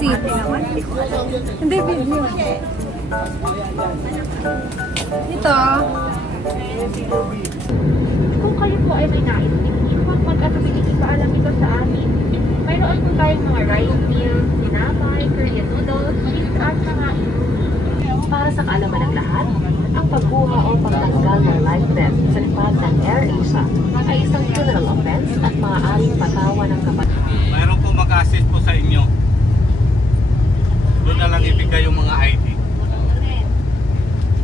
seats. Hindi, video. Ito. Kung kayo po ay may nais, huwag mag-atubili ipaalam ito sa amin. Mayroon po tayong mga rice meals, sinamay, Korean noodles, cheese at mga para sa kaalaman ng lahat, ang pagkuha o pagtanggal ng life vest sa lipad ng AirAsia ay isang criminal offense at maaaring patawan ng kapatid. Mayroon po mag-assist po sa inyo. Doon na lang ibigay yung mga ID.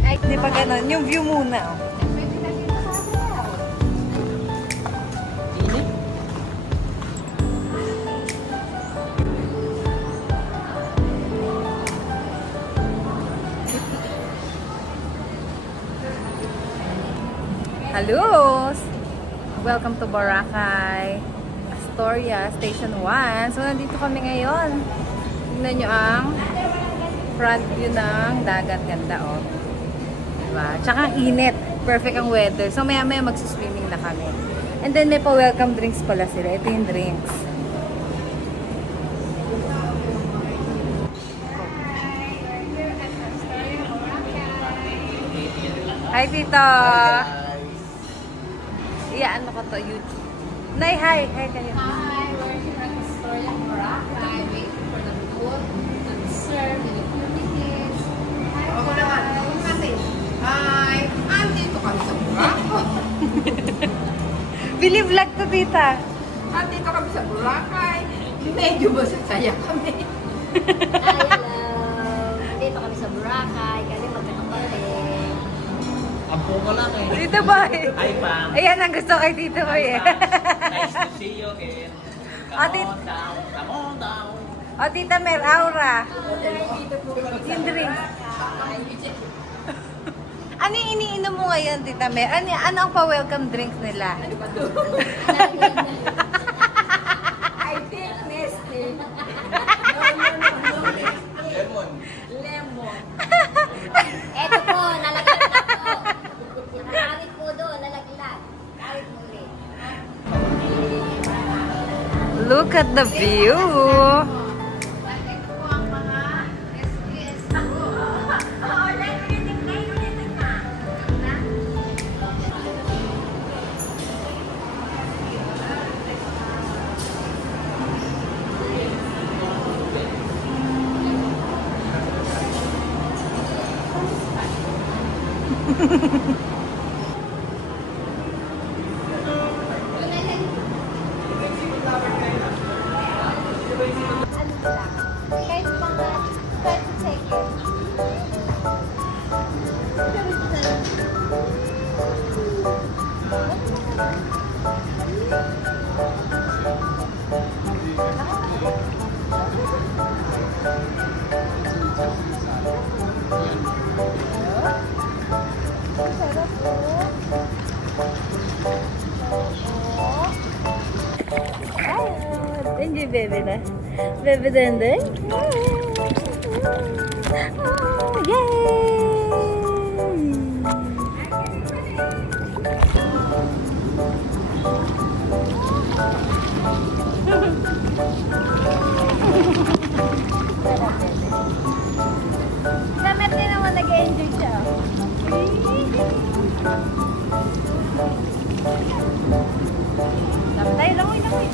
Ay, hindi pa ganun. Yung view muna. Hello! Welcome to Boracay, Astoria, Station 1. So, nandito kami ngayon. Tingnan nyo ang front view ng dagat. Ganda, oh. Diba? Tsaka init. Perfect ang weather. So, maya-maya magsuswimming na kami. And then, may pa-welcome drinks pala sila. Ito yung drinks. Hi, Tito! Yeah, ano ko to? YouTube. Nay, hi! Hi kayo. Hi, we're here at Astoria, Boracay, waiting for the food and serve in a few minutes. Hi, guys! Hi! Andito kami sa Boracay. Bili-vlog to, tita. Andito kami sa Boracay. Medyo masasaya kami. Hi, hello! Dito kami sa Boracay. Kami magkakapatid. Apo ko lang eh. Tito Boy. Hi, Pam. Ayan ang gusto kay Tito Boy eh. Nice to see you again. Come on down. Come on down. O, Tita Mer, Aura. Yung drinks. Ano yung iniinom mo ngayon, Tita Mer? Ano ang pa-welcome drinks nila? I think nasty. Lemon. Lemon. Eto po, nalaglag na po. Nakakamit po doon, nalaglag. Kawit muli. Look at the view. Nandito po ang mga SPS. Ulitin na. Kahit mga 30 seconds. Enjoy, baby na. Baby Dendeng. Oh, yay! Damat din naman nag-enjoy siya. Tayo lang, langoy.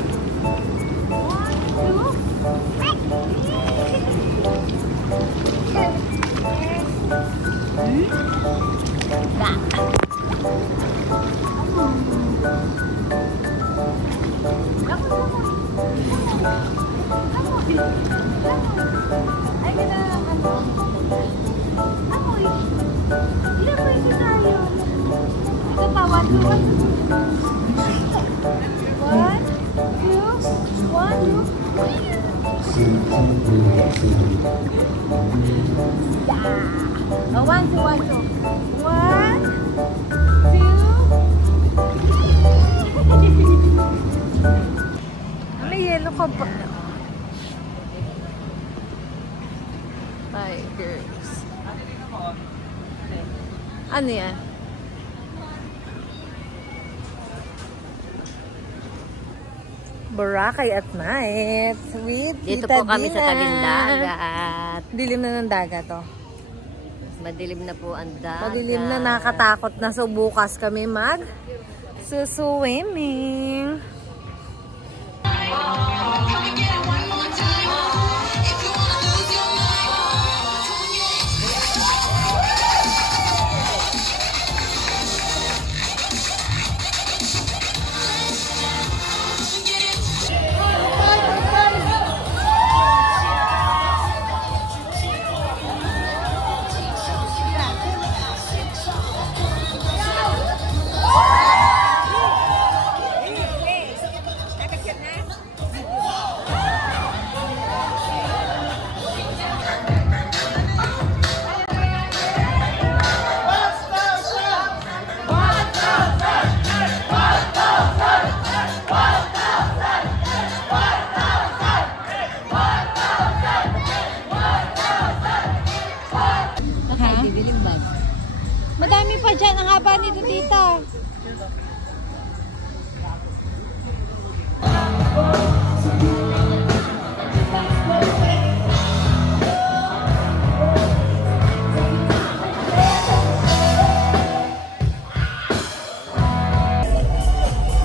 1, 2, 1, 2. May yelo ka ba? Tigers. Ano yan? Boracay at night with Dito Tita po kami Dina. sa tabing dagat. Dilim na ng dagat, oh. Madilim na po ang dagat. Madilim na, nakatakot na. So, bukas kami swimming. Madami pa dyan. Ang haba nito, tita.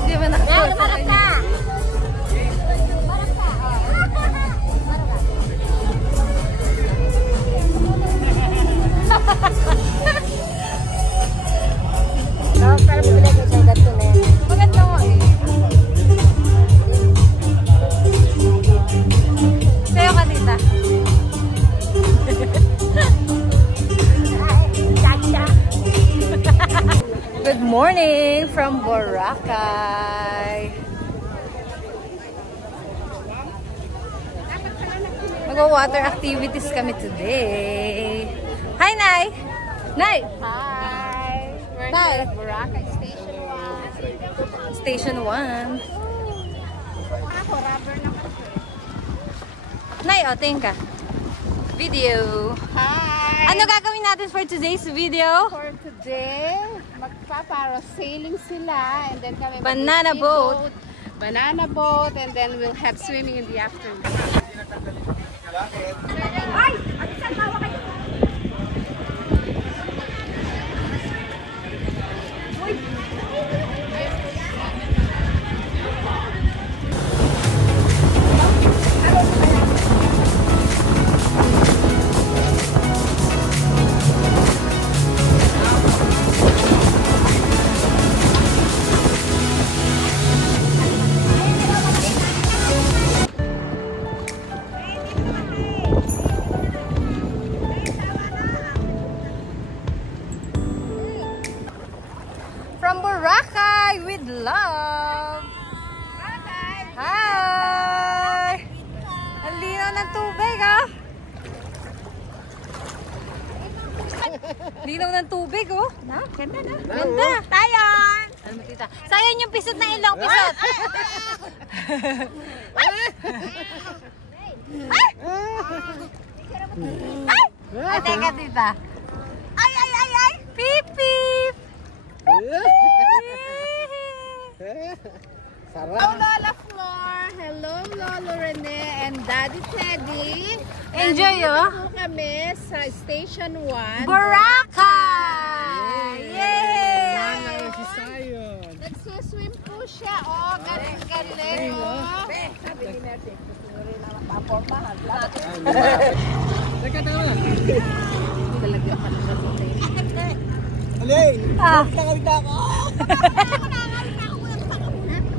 Hindi ba nakakot? Marap ka! Para bibili ko sa gato na yan. Maganda mo eh. Sayo ka, tita. Good morning from Boracay. Mag-water activities kami today. Hi, Nay! Nay! Hi! We're Nay! at Boracay Station 1. Station 1. Ako, rubber naman. Nay, o, tingin ka. Video. Hi! Ano gagawin natin for today's video? For today, magpa-parasailing sila and then kami Banana boat. Banana boat and then we'll have swimming in the afternoon. From Boracay with love. Hi! Ang linaw ng tubig, ah. Linaw ng tubig, oh. Na, ganda na. Ganda. Tayon! Ano mo, tita? Sayang yung pisot ng ilong, pisot. Ay, teka, tita. Ay, ay, ay, ay! Pip, pip! Hello, Lola Flor. Hello, Lolo Rene and Daddy Teddy. Enjoy, oh. Nandito po kami sa Station 1. Boracay! Yay! Nagsiswim po siya. Oh, galing-galing. Oh. Ah.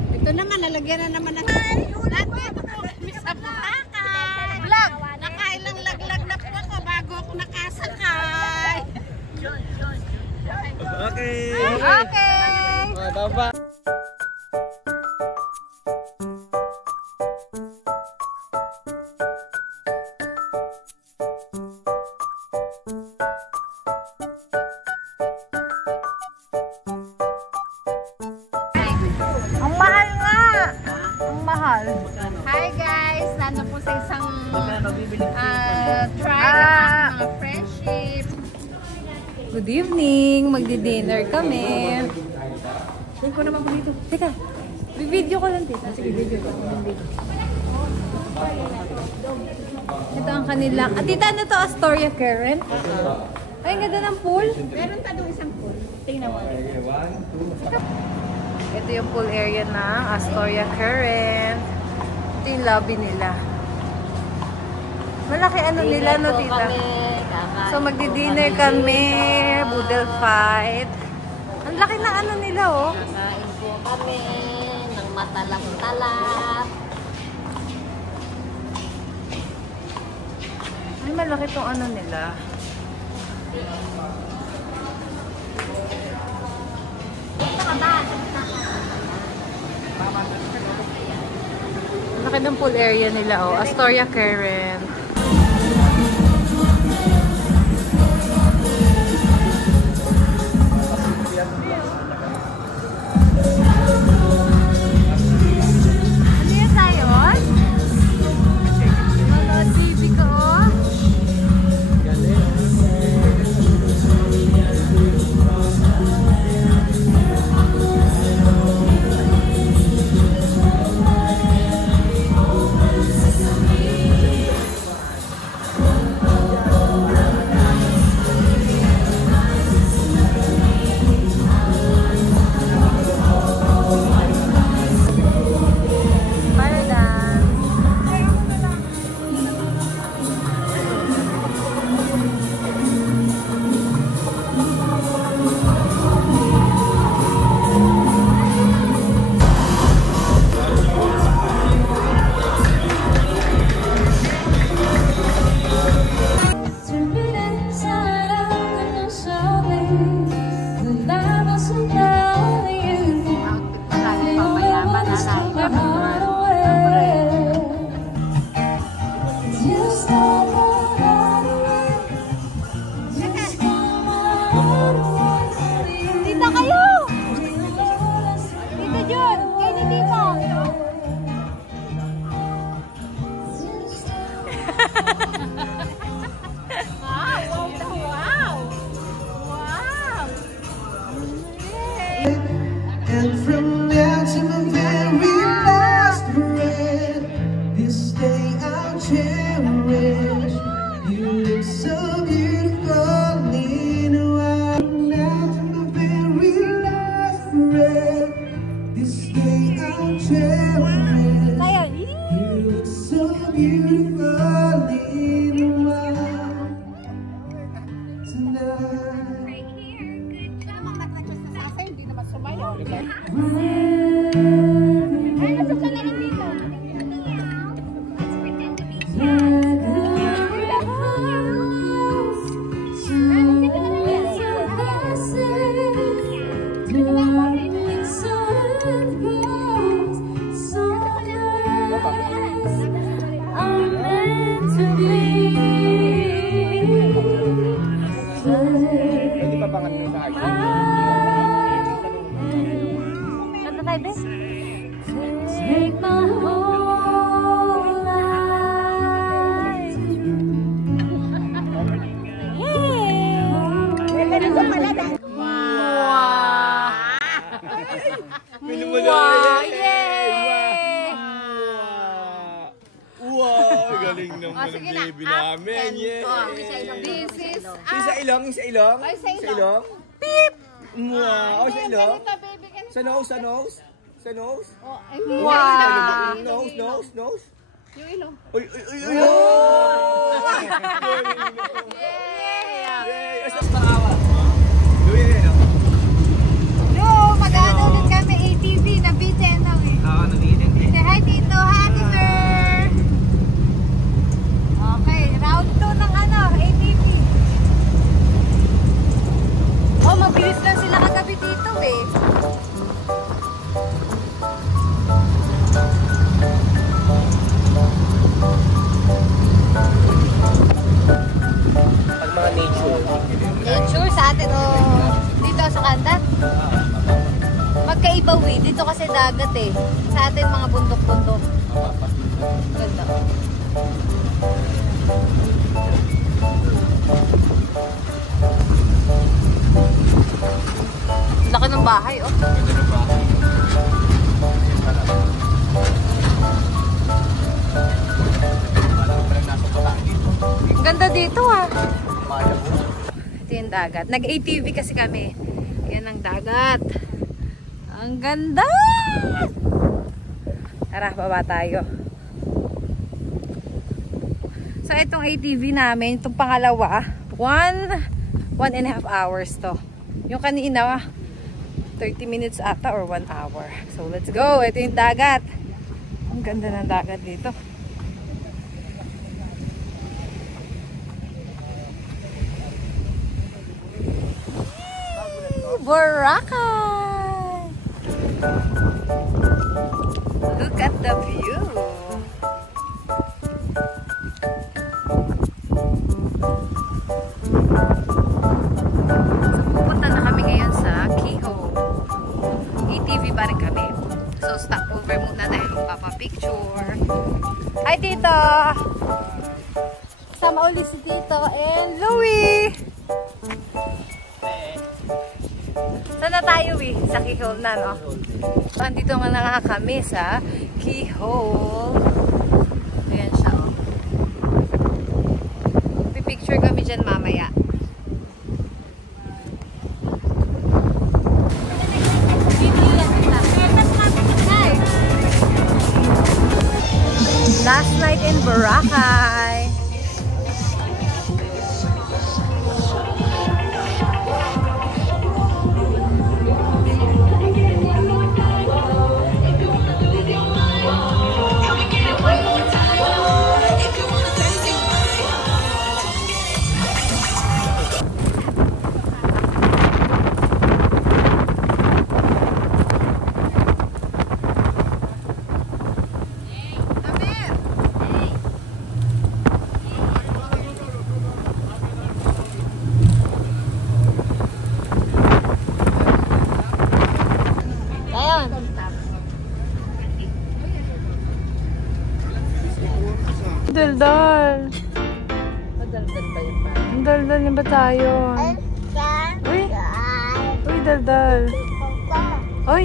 Ito naman, nalagyan na naman ng... Nandito po kami sa Boracay. Vlog! Nakailang laglag na po ako bago ako nakasakay. Okay. Okay! Baba. Ang mahal nga! Ang mahal. Hi guys! Nandun po sa isang Bibili. try ng mga friendship. Good evening! Magdi-dinner kami. Tingko naman po dito. Teka, Video ko lang dito. Sige, video ko. Ito ang kanilang... tita, ano to? Astoria Karen? Ay, ang ganda ng pool. Meron pa doon isang pool. Tingnan mo. Ito yung pool area ng Astoria Karen. Ito yung lobby nila. Malaki ano nila, no, tita? So, magdi-dinner kami. Boodle fight. Ang laki na ano nila, oh. Kakain po kami ng matalap-talap. Ay, malaki tong ano nila. Malaki ng pool area nila, oh. Astoria Karen. Ano yan tayo? Mga TV ko, oh. And from now to my very last breath, this day I'll cherish. You look so beautiful in a while. From now to my very last breath, this day I'll cherish. You look so beautiful in a while tonight. Pwede pa pangat mo sa akin. Kanta tayo, bes? Take my whole life. Wow! Yay! Wow! Galing naman ang sige na. baby namin. Yeah! This is... Isa ilong? Isa ilong? Ay, sa ilong. ilong? Beep! Wow! Sa ilong? Ganito, baby. Ganito. Sa nose? Sa nose? Sa nose? Oh, hindi. Wow! Nose? Nose? Nose? Yung ilong. Uy! Uy! Uy! Uy! Yay! Asa sa awa? Gawin yun, no? No, mag-ano ulit kami ATV na Viceno eh. Oo, nag-iinit eh. Say hi, Tito. Hi, sir. Okay, round 2 ng ano, ATV. Oh, mabilis lang sila kagabi dito eh. Pag mga nature. Nature sa atin o dito sa Kandat. Magkaiba eh. Dito kasi dagat eh. Sa atin mga bundok-bundok. Ganda. Laki ng bahay oh. Ganda na ba? Ganda dito ah. Ito yung dagat. Nag-ATV kasi kami. Yan ang dagat. Ang ganda! Tara, baba tayo. So, itong ATV namin, itong pangalawa, 1.5 hours to. Yung kanina, 30 minutes ata or 1 hour. So, let's go. Ito yung dagat. Ang ganda ng dagat dito. Boracay! Look at the view! Pupunta na kami ngayon sa Kihol. ATV pa rin kami. So, stop over muna dahil magpapapicture. Hi, Tito! Sama ulit si Tito and Louie! Saan na tayo sa Kihol na, no? So, andito nga na kami sa Kihol. Ayan siya, oh. Pipicture kami dyan mamaya. Last night in Boracay. Daldal. Madaldal ba yun pa? Ang daldal yung ba tayo? Uy! Uy, daldal. Uy!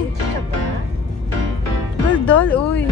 Daldal, uy.